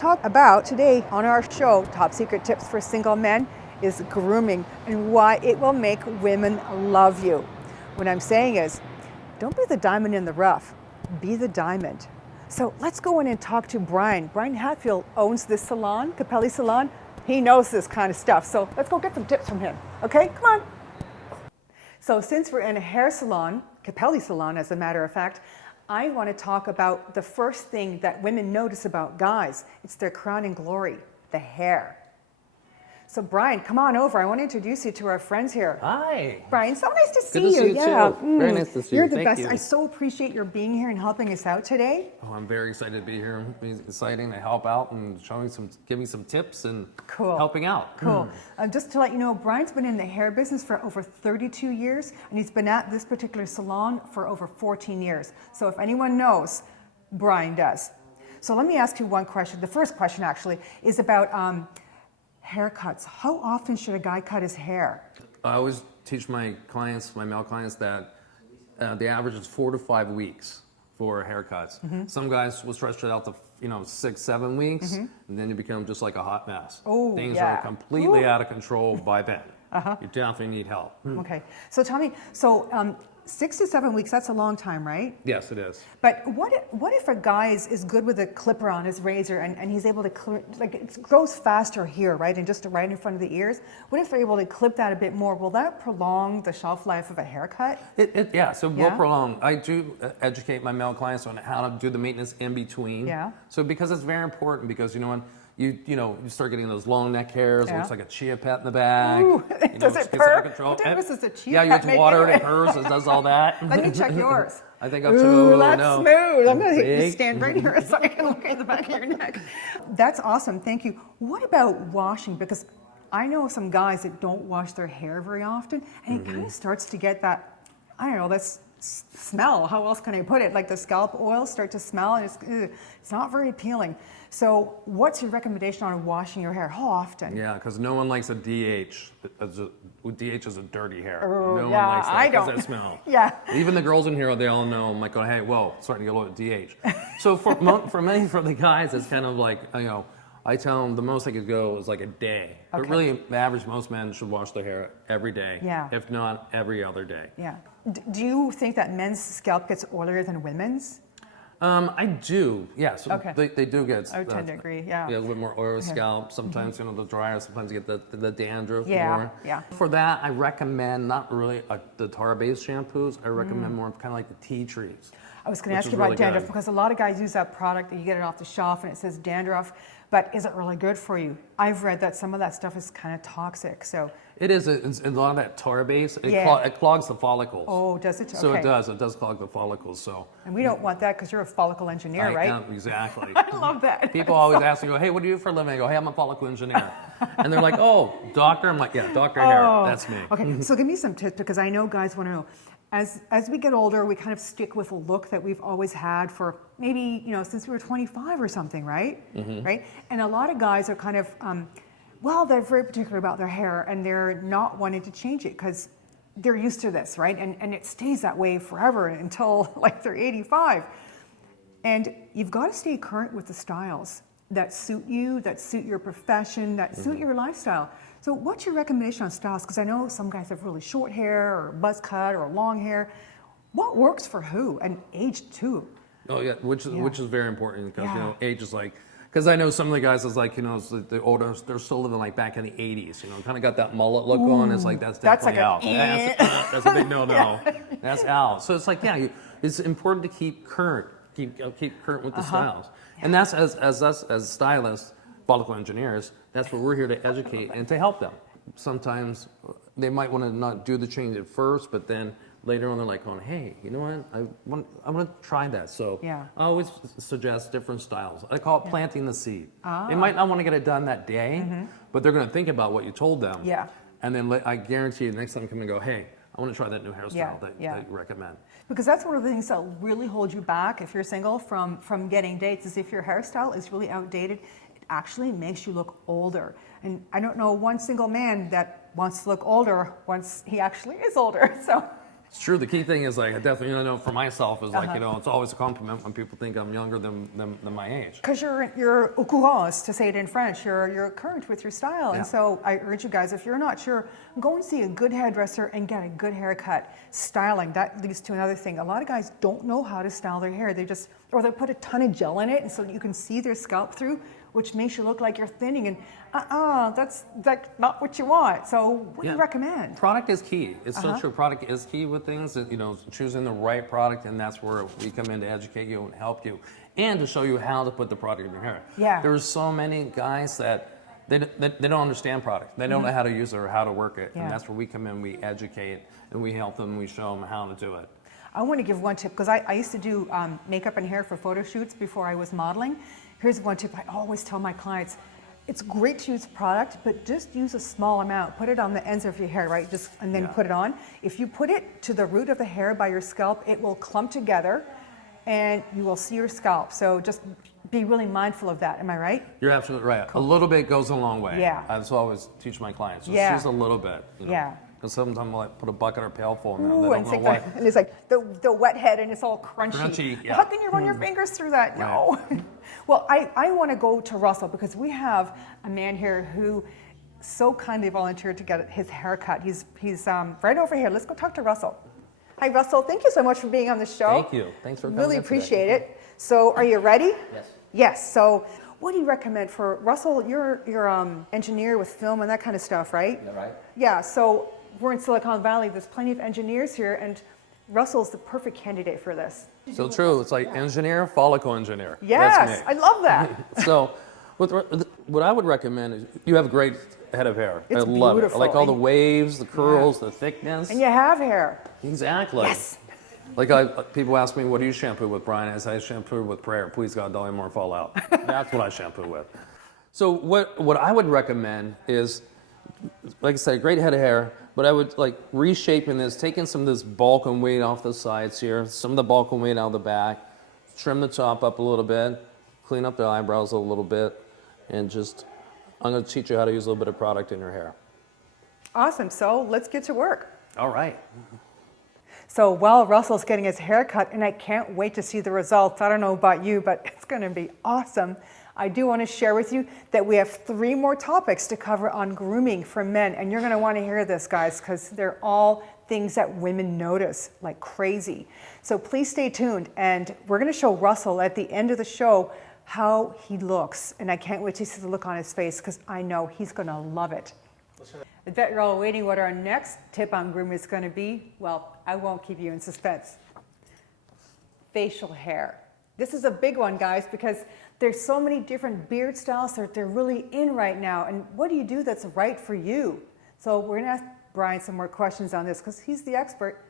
talk about today on our show, Top Secret Tips for Single Men, is grooming and why it will make women love you. What I'm saying is, don't be the diamond in the rough, be the diamond. So let's go in and talk to Brian. Brian Hatfield owns this salon, Capelli Salon. He knows this kind of stuff. So let's go get some tips from him. Okay, come on. So since we're in a hair salon, Capelli Salon as a matter of fact, I want to talk about the first thing that women notice about guys. It's their crowning glory, the hair. So Brian, come on over. I want to introduce you to our friends here. Hi. Brian, so nice to see Good to you. see you too. Very nice to see you. You're the Thank best. you. I so appreciate your being here and helping us out today. Oh, I'm very excited to be here. It's exciting to help out and giving some tips and helping out. Cool. Just to let you know, Brian's been in the hair business for over 32 years, and he's been at this particular salon for over 14 years. So if anyone knows, Brian does. So let me ask you one question. The first question actually is about haircuts. How often should a guy cut his hair? I always teach my clients, my male clients, that the average is 4 to 5 weeks for haircuts. Some guys will stretch it out to 6, 7 weeks, and then you become just like a hot mess. Oh, Things yeah. are completely out of control by then. You definitely need help. Okay. So tell me, 6 to 7 weeks, that's a long time, right? Yes, it is. But what if a guy is good with a clipper on his razor and he's able to it grows faster here, right? And just right in front of the ears. What if they're able to clip that a bit more? Will that prolong the shelf life of a haircut? Yeah, so we'll prolong. I do educate my male clients on how to do the maintenance in between. Yeah. So because it's very important, because when you start getting those long neck hairs, it looks like a chia pet in the back. Ooh, does it purr? This is a chia Yeah, you have pet to water making it, it purrs, it does all that. Let me check yours. I think up to, Ooh, that's smooth. I'm going to See? stand right here so I can look at the back of your neck. That's awesome. Thank you. What about washing? Because I know some guys that don't wash their hair very often, and it kind of starts to get that, I don't know, that's smell. How else can I put it? Like the scalp oils start to smell, and it's not very appealing. So what's your recommendation on washing your hair? How often? Yeah, because no one likes a DH. DH is a dirty hair. Oh, no one yeah, likes that I because don't. that smell. Yeah. Even the girls in here, they all know. I'm like, going, hey, whoa, starting to get a little DH. So for the guys, it's kind of like, I tell them the most they could go is like a day. But really, the average, most men should wash their hair every day. Yeah. If not, every other day. Yeah. Do you think that men's scalp gets oilier than women's? I do, yes. They do get. I would tend to agree, yeah. Yeah, a little more oily scalp. Sometimes, the drier, sometimes you get the dandruff Yeah, more. For that, I recommend not really the tar-based shampoos. I recommend more kind of like the tea trees. I was going to ask you about dandruff because a lot of guys use that product, you get it off the shelf and it says dandruff, but is it really good for you? I've read that some of that stuff is kind of toxic, so. It is, a lot of that tar base, it clogs the follicles. Oh, does it? So it does clog the follicles, so. And we don't want that because you're a follicle engineer, right? Yeah, exactly. I love that. People always ask me, hey, what do you do for a living? I go, hey, I'm a follicle engineer. And they're like, oh, doctor? I'm like, yeah, doctor hair, that's me. Okay, so give me some tips because I know guys want to know. As we get older, we kind of stick with a look that we've always had for maybe, since we were 25 or something, right? Right? And a lot of guys are kind of, they're very particular about their hair and they're not wanting to change it because they're used to this, right? And it stays that way forever until like they're 85. And you've got to stay current with the styles that suit you, that suit your profession, that suit your lifestyle. So what's your recommendation on styles? Because I know some guys have really short hair or buzz cut or long hair. What works for who? And age too. Oh yeah, which is very important because age is like, because I know some of the guys is like, the older, they're still living like back in the 80s, kind of got that mullet look on. It's like, that's definitely out. That's a big no-no. That's out. So it's like, it's important to keep current, keep current with the styles. And that's as us as stylists, follicle engineers, that's what we're here to educate and to help them. Sometimes they might want to not do the change at first, but then later on they're like, hey, you know what? I want to try that. So I always suggest different styles. I call it planting the seed. They might not want to get it done that day, but they're going to think about what you told them. Yeah. And then I guarantee you the next time you come and go, hey, I want to try that new hairstyle that you recommend. Because that's one of the things that will really hold you back if you're single from getting dates is if your hairstyle is really outdated, it actually makes you look older. And I don't know one single man that wants to look older once he actually is older. So It's true. The key thing is like, I definitely, you know, for myself is like, you know, it's always a compliment when people think I'm younger than my age. Because you're au courant, to say it in French. You're current with your style. And so I urge you guys, if you're not sure, go and see a good hairdresser and get a good haircut. Styling, that leads to another thing. A lot of guys don't know how to style their hair. They just, or they put a ton of gel in it and so you can see their scalp through, which makes you look like you're thinning, and that's not what you want. So what do you recommend? Product is key. It's so true. Product is key with things, that, you know, choosing the right product, and that's where we come in to educate you and help you, and to show you how to put the product in your hair. Yeah. There's so many guys that they don't understand product. They don't know how to use it or how to work it, and that's where we come in, we educate, and we help them, we show them how to do it. I want to give one tip, because I used to do makeup and hair for photo shoots before I was modeling. Here's one tip I always tell my clients. It's great to use product, but just use a small amount. Put it on the ends of your hair, right? And then put it on. If you put it to the root of the hair by your scalp, it will clump together and you will see your scalp. So just be really mindful of that. Am I right? You're absolutely right. Cool. A little bit goes a long way. Yeah. That's what I always teach my clients. Just a little bit. You know? Yeah. Because sometimes I'll like put a bucket or pail full in there. Ooh, and it's like the wet head and it's all crunchy. Crunchy, yeah. How can you run your fingers through that? No. Right. Well, I want to go to Russell, because we have a man here who so kindly volunteered to get his haircut. He's right over here. Let's go talk to Russell. Hi, Russell. Thank you so much for being on the show. Thank you. Thanks for coming. Really appreciate it. So, are you ready? Yes. Yes. So, what do you recommend for Russell? You're engineer with film and that kind of stuff, right? Yeah, right. Yeah. So we're in Silicon Valley. There's plenty of engineers here, and Russell's the perfect candidate for this. So true. It's like engineer, follicle engineer. Yes, That's me. I love that. So, what I would recommend is you have a great head of hair. It's I love beautiful. it. I like all the waves, the curls, the thickness. And you have hair. Exactly. Yes. Like people ask me, what do you shampoo with, Brian? I say, I shampoo with prayer. Please God, don't let more fall out. That's what I shampoo with. So what I would recommend is, like I said, a great head of hair, but I would like reshaping this, taking some of this bulk and weight off the sides here, some of the bulk and weight out of the back, trim the top up a little bit, clean up the eyebrows a little bit, and just, I'm going to teach you how to use a little bit of product in your hair. Awesome. So let's get to work. All right. So while Russell's getting his hair cut, and I can't wait to see the results. I don't know about you, but it's going to be awesome. I do want to share with you that we have 3 more topics to cover on grooming for men, and you're going to want to hear this, guys, because they're all things that women notice like crazy. So please stay tuned, and we're going to show Russell at the end of the show how he looks, and I can't wait to see the look on his face, because I know he's going to love it. I bet you're all waiting what our next tip on grooming is going to be. Well, I won't keep you in suspense. Facial hair. This is a big one, guys, because there's so many different beard styles that they're really in right now. And what do you do that's right for you? So we're going to ask Brian some more questions on this, because he's the expert.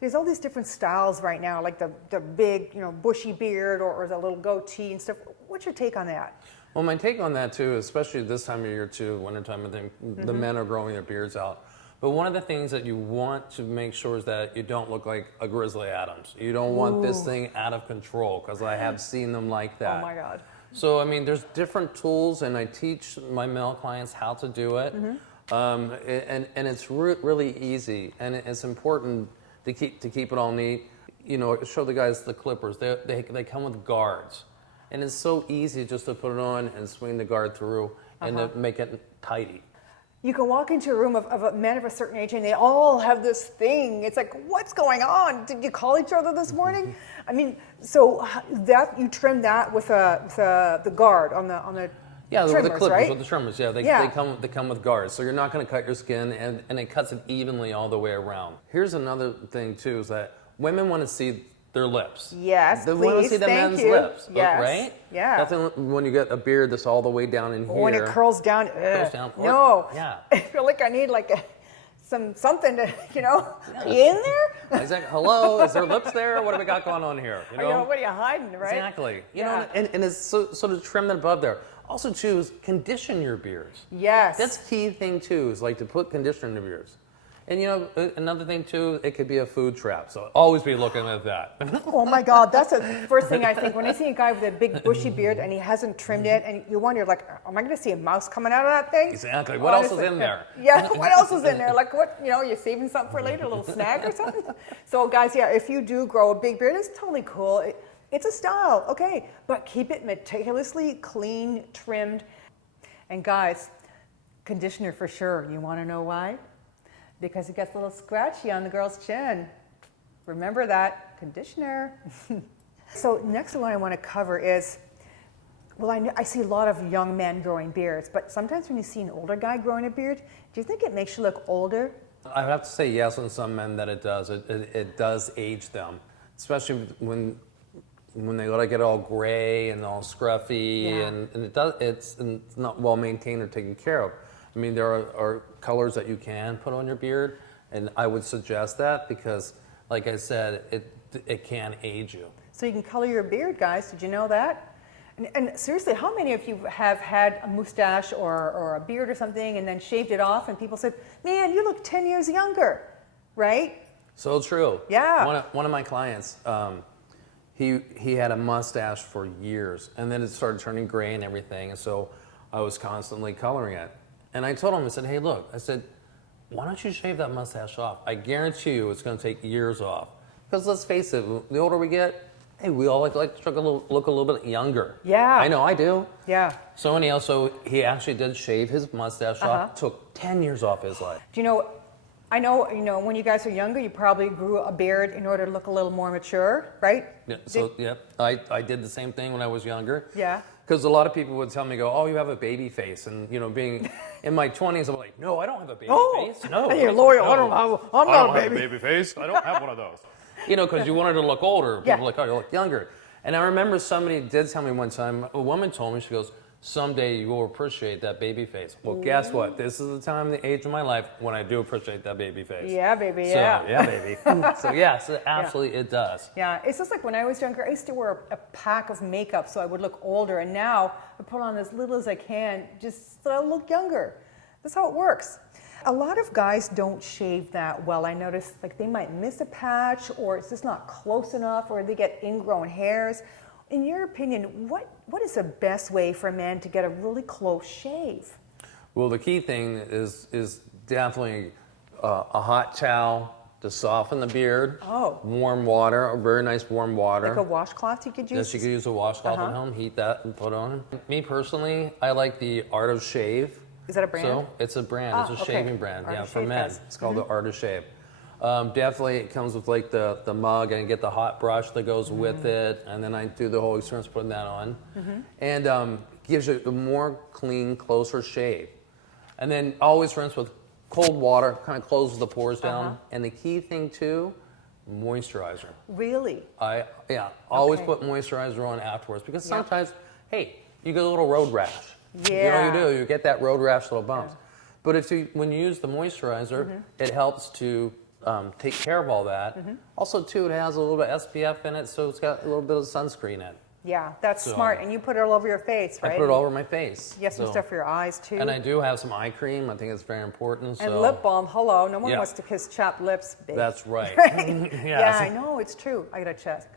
There's all these different styles right now, like the big, bushy beard or the little goatee and stuff. What's your take on that? Well, my take on that too, especially this time of year too, wintertime, I think the men are growing their beards out. But one of the things that you want to make sure is that you don't look like a Grizzly Adams. You don't want this thing out of control, because I have seen them like that. Oh my God. So, I mean, there's different tools, and I teach my male clients how to do it. And it's really easy, and it's important to keep it all neat. Show the guys the clippers. They come with guards. And it's so easy just to put it on and swing the guard through and to make it tidy. You can walk into a room of men of a certain age and they all have this thing. It's like, what's going on? Did you call each other this morning? I mean, so that you trim that with the guard on the trimmers, with the clippers, right? with the trimmers, they come with guards. So you're not going to cut your skin, and it cuts it evenly all the way around. Here's another thing too, is that women want to see their lips. Yes, they want to see the men's lips, yes. right? Yeah. That's when you get a beard that's all the way down in here. When it curls down. No. Yeah. I feel like I need like something to, are you in there? Exactly. Hello, is there lips there? What do we got going on here? What are you hiding, right? Exactly. And it's so to trim that above there. Also, too, is condition your beards. Yes. That's key thing too. Is like to put conditioner in the beards. And another thing too, it could be a food trap. So always be looking at that. Oh my God, that's the first thing I think when I see a guy with a big bushy beard and he hasn't trimmed it, and you wonder, like, am I going to see a mouse coming out of that thing? Exactly. What else is in there? Yeah, what else is in there? Like, what, you're saving something for later, a little snack or something? So guys, yeah, if you do grow a big beard, it's totally cool. It's a style, okay, but keep it meticulously clean, trimmed. And guys, conditioner for sure. You want to know why? Because it gets a little scratchy on the girl's chin. Remember that, conditioner. So next one I want to cover is, well, I see a lot of young men growing beards, but sometimes when you see an older guy growing a beard, do you think it makes you look older? I have to say yes on some men that it does. It does age them, especially when they get all gray and all scruffy, and it's not well maintained or taken care of. I mean, there are colors that you can put on your beard, and I would suggest that because, like I said, it can age you. So you can color your beard, guys. Did you know that? And seriously, how many of you have had a mustache or a beard or something and then shaved it off and people said, man, you look 10 years younger, right? So true. Yeah. One of my clients, he had a mustache for years, and then it started turning gray and everything, and so I was constantly coloring it. And I told him, I said, hey, look, I said, why don't you shave that mustache off? I guarantee you it's going to take years off. Because let's face it, the older we get, hey, we all like to look a little bit younger. Yeah. I know, I do. Yeah. So anyhow, he actually did shave his mustache off. Took 10 years off his life. Do you know, I know, when you guys are younger, you probably grew a beard in order to look a little more mature, right? Yeah, so, I did the same thing when I was younger. Yeah. Because a lot of people would tell me, oh, you have a baby face. And, being in my 20s, I'm like, no, I don't have a baby face. No. Hey, you're loyal. No. I'm not a baby. I don't have a baby face. I don't have one of those. Because you wanted to look older. People were like, oh, you look younger. And I remember somebody did tell me one time, a woman told me, she goes, someday you will appreciate that baby face. Well, guess what? This is the time, the age of my life when I do appreciate that baby face. Yeah, baby, yeah. So, yeah, baby. So, yes, absolutely it does. Yeah, it's just like when I was younger, I used to wear a pack of makeup so I would look older. And now I put on as little as I can just so I look younger. That's how it works. A lot of guys don't shave that well. I notice like they might miss a patch, or it's just not close enough, or they get ingrown hairs. In your opinion, what is the best way for a man to get a really close shave? Well, the key thing is definitely a hot towel to soften the beard. Oh. Warm water, a very nice warm water. Like a washcloth you could use? Yes, you could use a washcloth at home, heat that and put on. Me personally, I like the Art of Shave. Is that a brand? So it's a brand. It's a shaving brand. Art of for Shave men. does. It's called the Art of Shave. Definitely, it comes with like the mug, and get the hot brush that goes with it, and then I do the whole experience putting that on, and gives you a more clean, closer shave. And then always rinse with cold water, kind of closes the pores down. And the key thing too, moisturizer. Really? Always put moisturizer on afterwards, because sometimes, hey, you get a little road rash. Yeah. You get that road rash little bumps. But when you use the moisturizer, it helps to take care of all that. Also, too, it has a little bit of SPF in it, so it's got a little bit of sunscreen in it. Yeah, that's smart. And you put it all over your face, right? I put it all over my face. You have some stuff for your eyes, too. And I do have some eye cream. I think it's very important. And lip balm. Hello. No one wants to kiss chapped lips, babe. That's right. Yeah, I know. It's true. I got to check.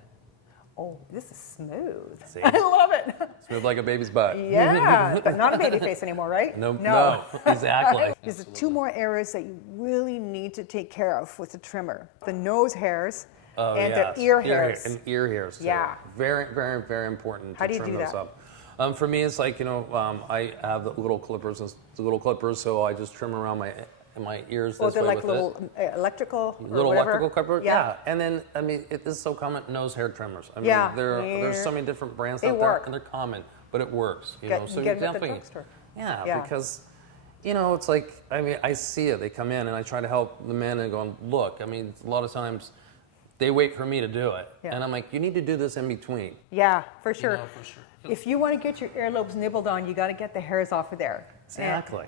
Oh, this is smooth. See? I love it. Smooth like a baby's butt. Yeah, but not a baby face anymore, right? No, exactly. Right? There's two more areas that you really need to take care of with the trimmer. The nose hairs and the ear hairs. And ear hairs, too. Yeah. Very, very, very important How to do you trim do those that? up. For me, it's like, I have the little clippers, so I just trim around my ears this way they're like with little electrical or little whatever? electrical clippers, Yeah. And then, it is so common, nose hair trimmers. There's so many different brands out there, and they're common, but it works. So you get definitely, at the drugstore. yeah, because, it's like, I see it. They come in, and I try to help the men and go, look, a lot of times, they wait for me to do it. Yeah. And I'm like, you need to do this in between. Yeah, for sure. For sure. If you want to get your earlobes nibbled on, you got to get the hairs off of there. Exactly.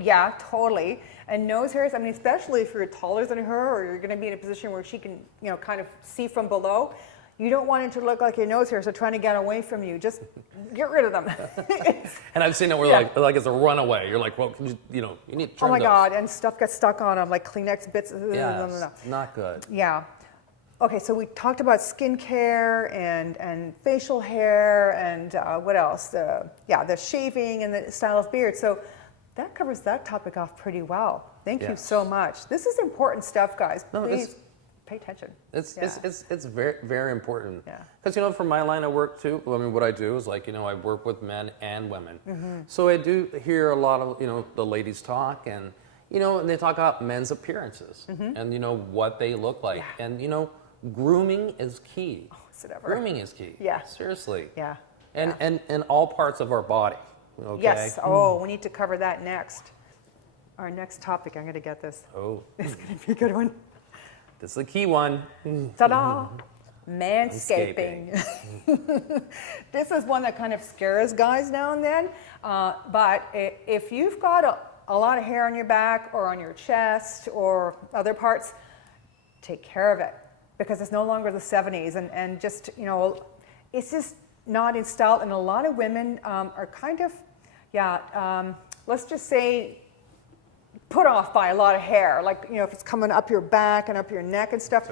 Yeah, totally. And nose hairs, especially if you're taller than her or you're going to be in a position where she can, kind of see from below, You don't want it to look like your nose hairs are trying to get away from you. Just get rid of them. And I've seen it where like it's a runaway. You're like, well, you need to trim oh my those. God, and stuff gets stuck on them, like Kleenex bits. Yeah, not good. Yeah. Okay, so we talked about skincare and facial hair and what else? The shaving and the style of beard. So that covers that topic off pretty well. Thank you so much. This is important stuff, guys. Please pay attention. It's very, very important. Yeah. Because, for my line of work too, I mean, what I do is I work with men and women. So I do hear a lot of, the ladies talk and, and they talk about men's appearances and, what they look like. Yeah. And, grooming is key. Oh, is it ever? Grooming is key. Yeah. Seriously. Yeah. And all parts of our body. Okay? Yes. Oh, we need to cover that next. Our next topic, I'm going to get this. Oh. It's going to be a good one. This is the key one. Ta-da! Manscaping. This is one that kind of scares guys now and then. But if you've got a lot of hair on your back or on your chest or other parts, take care of it. Because it's no longer the 70s and just, it's just not in style. And a lot of women are kind of, let's just say, put off by a lot of hair. Like, if it's coming up your back and up your neck and stuff.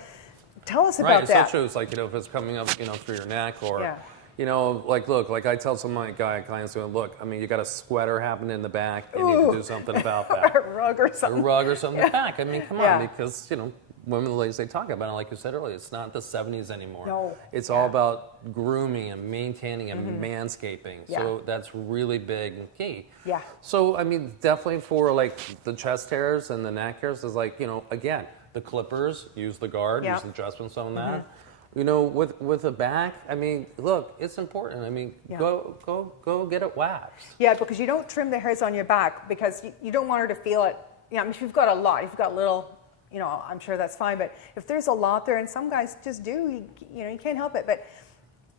Tell us about that. Right, it's so true. It's like, if it's coming up, through your neck or, look, I tell some of my clients, look, I mean, you got a sweater happening in the back. You need to do something about that. A rug or something. A rug or something in the back. I mean, come on, because, women, the ladies, they talk about it, like you said earlier, it's not the 70s anymore. No. It's all about grooming and maintaining and manscaping. Yeah. So that's really big and key. Yeah. So, I mean, definitely for like the chest hairs and the neck hairs, is like, again, the clippers, use the guard, use the adjustments on that. With the back, I mean, look, it's important. I mean, go get it waxed. Yeah, because you don't trim the hairs on your back because you don't want her to feel it. Yeah, I mean, if you've got a lot, if you've got little, I'm sure that's fine. But if there's a lot there, and some guys just do, you can't help it. But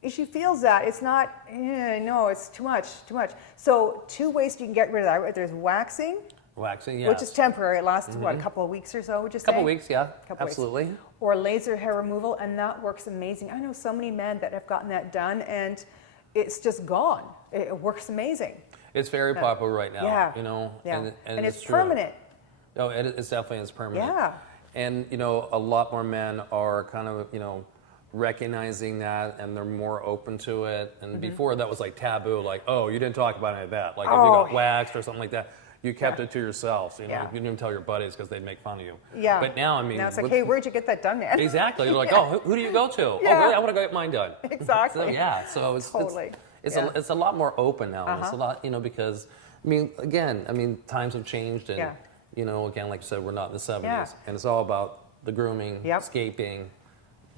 if she feels that, it's not, no, it's too much. So 2 ways you can get rid of that. There's waxing. Waxing, yes. Which is temporary. It lasts, what, a couple of weeks or so, would you say? Couple weeks, yeah. Absolutely. Weeks. Or laser hair removal, and that works amazing. I know so many men that have gotten that done, and it's just gone. It works amazing. It's very popular right now. Yeah. And it's true. permanent. Oh, it's definitely permanent. Yeah. And, a lot more men are kind of, recognizing that, and they're more open to it. And before that was like taboo, like, oh, you didn't talk about any of that. Like if you got waxed or something like that, you kept it to yourselves. You didn't even tell your buddies because they'd make fun of you. Yeah. But now, I mean, now it's like, hey, where'd you get that done, man? Exactly. They're like, oh, who do you go to? Oh, really? I want to go get mine done. Exactly. So it's totally. It's a lot more open now. It's a lot, because, times have changed, and again, like you said, we're not in the 70s, and it's all about the grooming, scaping,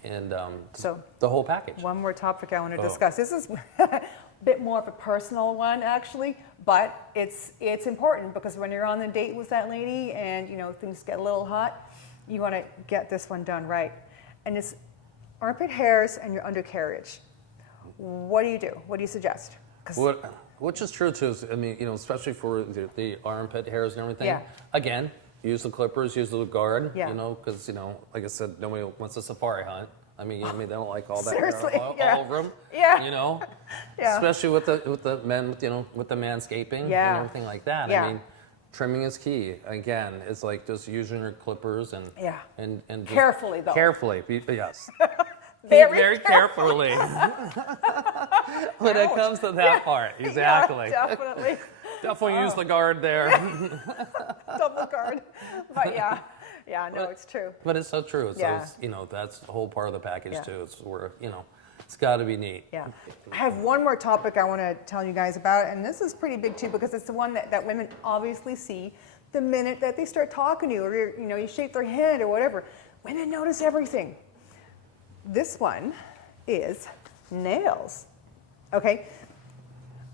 and so the whole package. One more topic I want to discuss. This is a bit more of a personal one, actually, but it's important because when you're on the date with that lady and things get a little hot, you want to get this one done right. And it's armpit hairs and your undercarriage. What do you do? What do you suggest? Which is true too. Especially for the armpit hairs and everything. Yeah. Again, use the clippers, use the guard. Yeah. Because like I said, nobody wants a safari hunt. They don't like all that Seriously, hair all over them. Yeah. Yeah. Especially with the men, with the manscaping and everything like that. Yeah. Trimming is key. Again, it's like just using your clippers and just carefully though. Carefully, yes. Very carefully. When it comes to that part, exactly. Yeah, definitely. Definitely use the guard there. Double guard. But it's true. But it's so true. So that's the whole part of the package too. It's where it's got to be neat. Yeah. I have one more topic I want to tell you guys about, and this is pretty big too because it's the one that women obviously see the minute that they start talking to you, or you shake their hand or whatever. Women notice everything. This one is nails. Okay.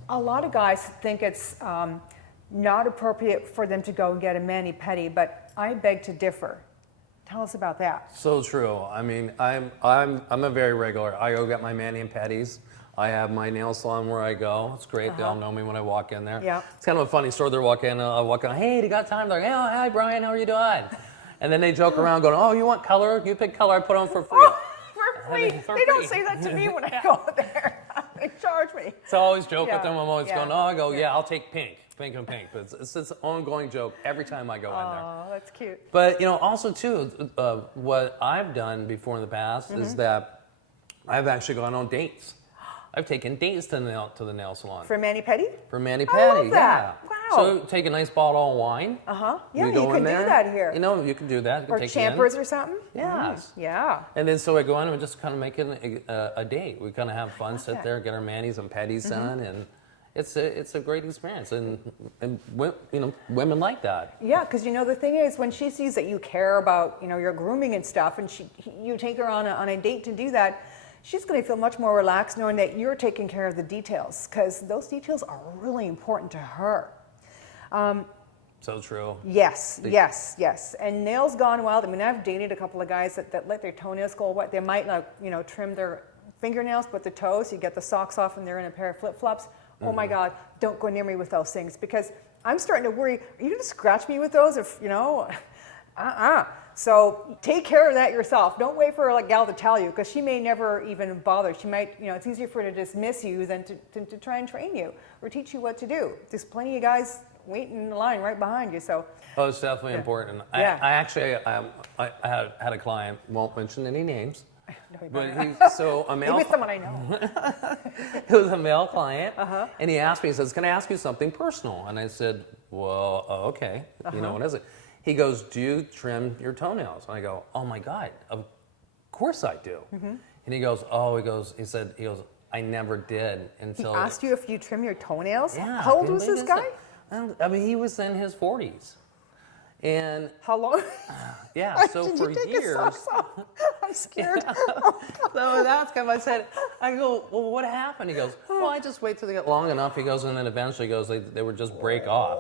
A lot of guys think it's not appropriate for them to go and get a mani-pedi, but I beg to differ. Tell us about that. So true. I'm a very regular. I go get my mani and pedis. I have my nail salon where I go. It's great. They all know me when I walk in there. Yeah. It's kind of a funny story. They walk in. I walk in. Hey, you got time? They're like, hey, hi Brian. How are you doing? And then they joke around, going, oh, you want color? You pick color. I put on for free. Wait, they don't say that to me when I go there. They charge me. So I always joke with them. I'm always going, oh, I go, yeah, I'll take pink and pink. But it's this ongoing joke every time I go in there. Oh, that's cute. But, also, too, what I've done before in the past is that I've actually gone on dates. I've taken dates to the nail salon. For mani-pedi? For mani-pedi, I love that. yeah. Wow. So take a nice bottle of wine. Yeah, you can do that here. You can do that. You Or can take champers or something? Yes. Yeah. And then so I go in and just kind of make it a date. We kind of have fun, sit there, get our manis and pedis done, and it's a great experience. And women like that. Yeah, because the thing is, when she sees that you care about your grooming and stuff, and you take her on a date to do that, she's going to feel much more relaxed knowing that you're taking care of the details, because those details are really important to her. So true. Yes, yes. And nails gone wild. I mean, I've dated a couple of guys that let their toenails go wet. They might trim their fingernails, but the toes, you get the socks off and they're in a pair of flip-flops. Oh my God, don't go near me with those things, because I'm starting to worry, are you going to scratch me with those? If, So take care of that yourself. Don't wait for a gal to tell you, because she may never even bother. She might, it's easier for her to dismiss you than to try and train you or teach you what to do. There's plenty of guys waiting in the line right behind you. So. Oh, it's definitely important. Yeah. I actually had a client, won't mention any names, but a male. Maybe someone I know. It was a male client, and he asked me. He says, "Can I ask you something personal?" And I said, "Well, okay. What is it?" He goes, "Do you trim your toenails?" And I go, "Oh my God, of course I do." And he goes, "I never did until." He asked you if you trim your toenails? Yeah. How old was this guy? I mean, he was in his 40s. And how long? Yeah, so Did for you take years. His socks off? I'm scared. So that's kind of, I go, well, what happened? He goes, well, I just wait till they get long enough. He goes, and then eventually he goes, they would just break off.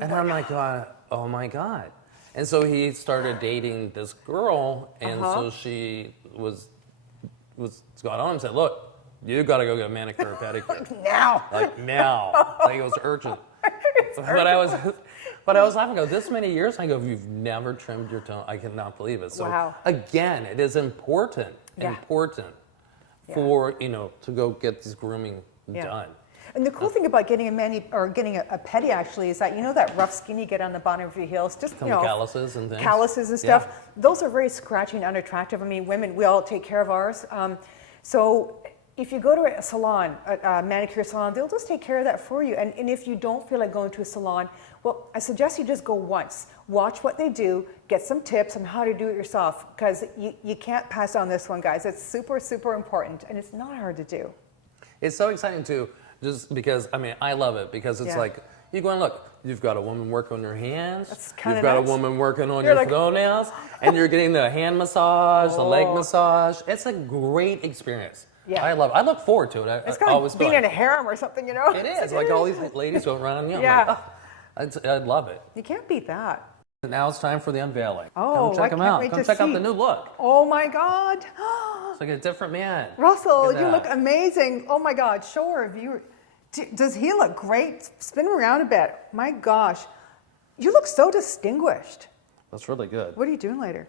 And I'm like, oh my God. And so he started dating this girl, and so she was got on and said, look, you got to go get a manicure or pedicure. Now. Like now. Like it was urgent. But I was laughing. I go, this many years? I go, you've never trimmed your toe. I cannot believe it. So again, it is important for to go get this grooming done. And the cool thing about getting a mani or getting a pedi actually is that that rough skin you get on the bottom of your heels, just calluses and things. Calluses and stuff. Yeah. Those are very scratchy and unattractive. I mean, women, we all take care of ours. So if you go to a salon, a manicure salon, they'll just take care of that for you. And if you don't feel like going to a salon, well, I suggest you just go once. Watch what they do, get some tips on how to do it yourself, because you can't pass on this one, guys. It's super, super important, and it's not hard to do. It's so exciting, too, just because, I mean, I love it, because it's like, you go and look, you've got a woman working on your hands, you've got a woman working on your toenails, and you're getting the hand massage, the leg massage. It's a great experience. Yeah. I love it. I look forward to it. It's kind of being in a harem or something, It is. Like all these ladies go around. I'd love it. You can't beat that. Now it's time for the unveiling. Oh, come check them out. Come check out the new look. Oh my God. It's like a different man. Russell, you look amazing. Oh my God. Show our viewer. Does he look great? Spin him around a bit. My gosh. You look so distinguished. That's really good. What are you doing later?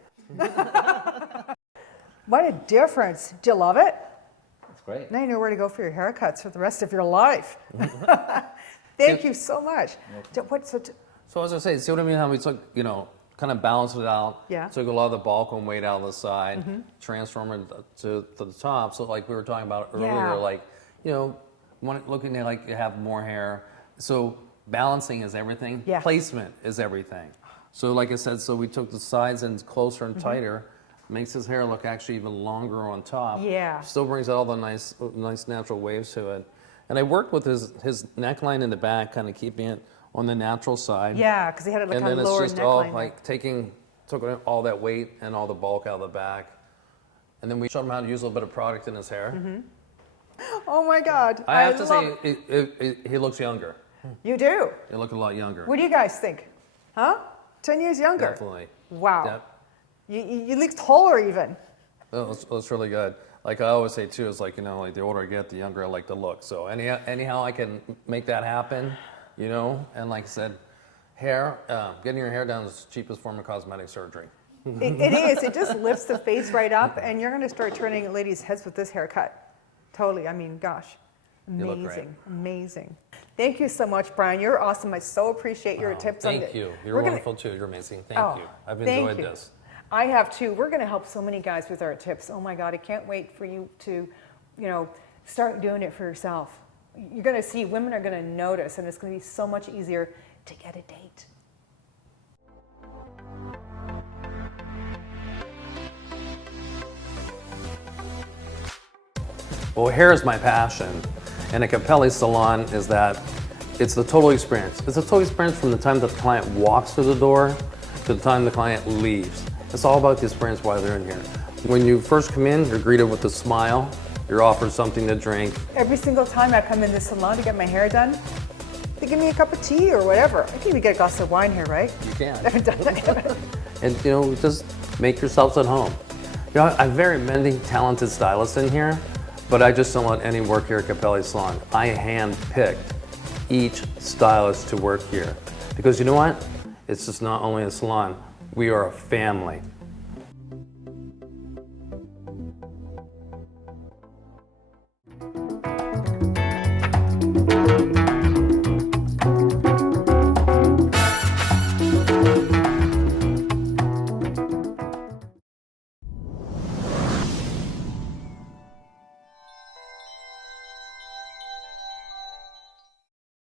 What a difference. Do you love it? Great. Now you know where to go for your haircuts for the rest of your life. Thank you so much. So as I say, see what I mean? How we took, kind of balanced it out. Yeah. Took a lot of the bulk and weight out of the side, transform it to the top. So like we were talking about earlier, like, looking at like you have more hair. So balancing is everything. Yeah. Placement is everything. So like I said, so we took the sides and closer and tighter. Makes his hair look actually even longer on top. Yeah. Still brings out all the nice natural waves to it. And I worked with his neckline in the back, kind of keeping it on the natural side. Yeah, because he had it like a lower neckline. And then it's just all like took all that weight and all the bulk out of the back. And then we showed him how to use a little bit of product in his hair. Oh my God. I have to say, he looks younger. You do? You look a lot younger. What do you guys think? Huh? 10 years younger? Definitely. Wow. You look taller even. Oh, that's really good. Like I always say too, is like, like the older I get, the younger I like to look. So anyhow I can make that happen, and like I said, hair, getting your hair done is the cheapest form of cosmetic surgery. It is. It just lifts the face right up, and you're going to start turning ladies' heads with this haircut. Totally. I mean, gosh, amazing, amazing. Thank you so much, Brian. You're awesome. I so appreciate your tips. Thank you. You're wonderful too. You're amazing. Thank you. I've enjoyed this. I have too. We're going to help so many guys with our tips. Oh my God, I can't wait for you to, start doing it for yourself. You're going to see women are going to notice, and it's going to be so much easier to get a date. Well, hair is my passion, and a Capelli Salon is that it's the total experience. It's a total experience from the time that the client walks through the door to the time the client leaves. It's all about the experience while they're in here. When you first come in, you're greeted with a smile. You're offered something to drink. Every single time I come in this salon to get my hair done, they give me a cup of tea or whatever. I can even get a glass of wine here, right? You can. And just make yourselves at home. I have very many talented stylists in here, but I just don't let any work here at Capelli Salon. I hand-picked each stylist to work here. Because you know what? It's just not only a salon, we are a family.